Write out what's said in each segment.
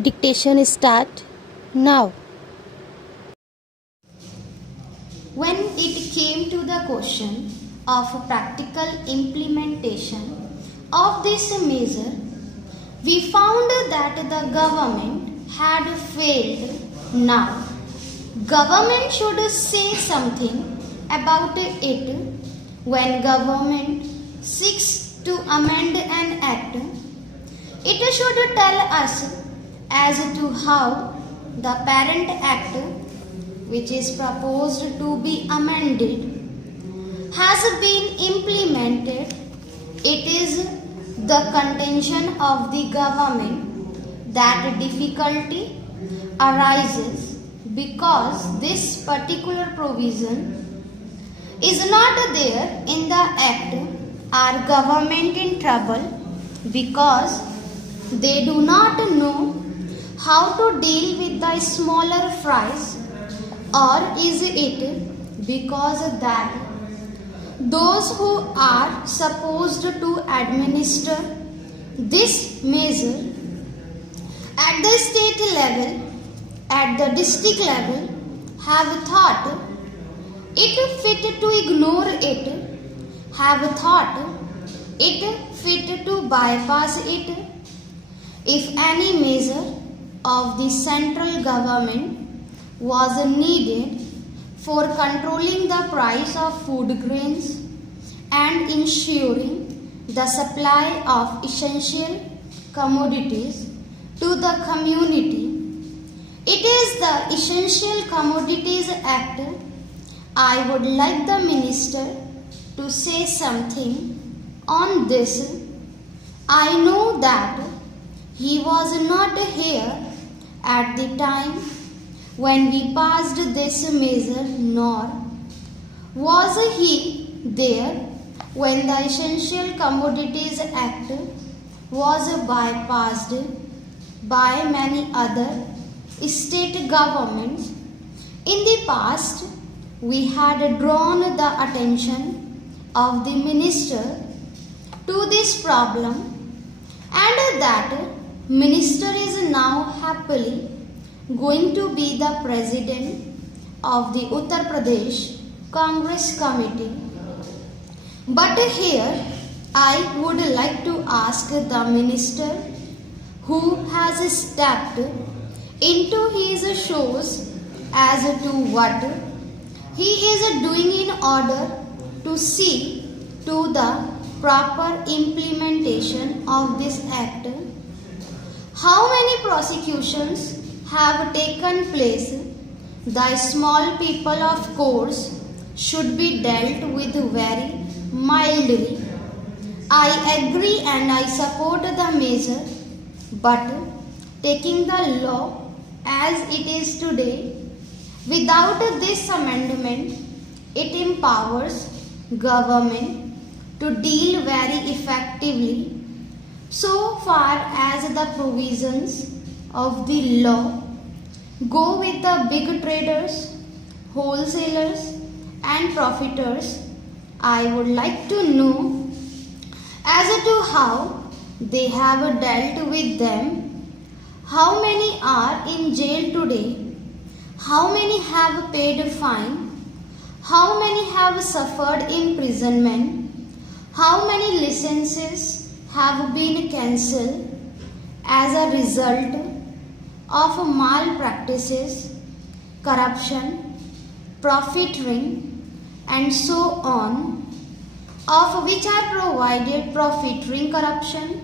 Dictation start now. When it came to the question of practical implementation of this measure, we found that the government had failed. Now, government should say something about it. When government seeks to amend an act, it should tell us as to how the parent act, which is proposed to be amended, has been implemented. It is the contention of the government that difficulty arises because this particular provision is not there in the act. Are government in trouble because they do not know how to deal with the smaller fries, or is it because that those who are supposed to administer this measure at the state level, at the district level, have thought it fit to ignore it, have thought it fit to bypass it? If any measure of the central government was needed for controlling the price of food grains and ensuring the supply of essential commodities to the community, it is the Essential Commodities Act. I would like the minister to say something on this. I know that he was not here at the time when we passed this measure, nor was he there when the Essential Commodities Act was bypassed by many other state governments. In the past, we had drawn the attention of the minister to this problem, and that minister is now happily going to be the president of the Uttar Pradesh Congress Committee. But here I would like to ask the minister who has stepped into his shoes as to what he is doing in order to see to the proper implementation of this act. How many prosecutions have taken place? The small people, of course, should be dealt with very mildly. I agree and I support the measure, but taking the law as it is today, without this amendment, it empowers government to deal very effectively so far as the provisions of the law go with the big traders, wholesalers and profiteers. I would like to know as to how they have dealt with them. How many are in jail today? How many have paid a fine? How many have suffered imprisonment? How many licenses have been cancelled as a result of malpractices, corruption, profiteering and so on, of which are provided profiteering, corruption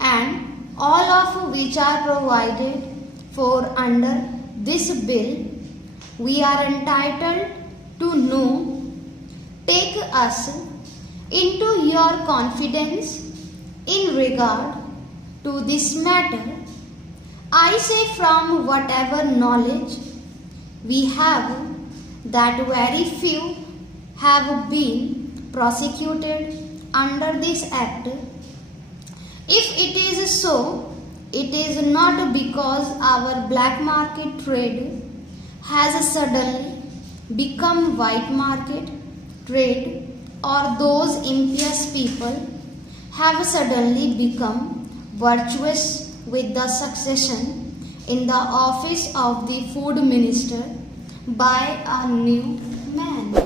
and all of which are provided for under this bill. We are entitled to know. Take us into your confidence in regard to this matter. I say from whatever knowledge we have that very few have been prosecuted under this act. If it is so, it is not because our black market trade has suddenly become white market trade, or those impious people have suddenly become virtuous with the succession in the office of the food minister by a new man.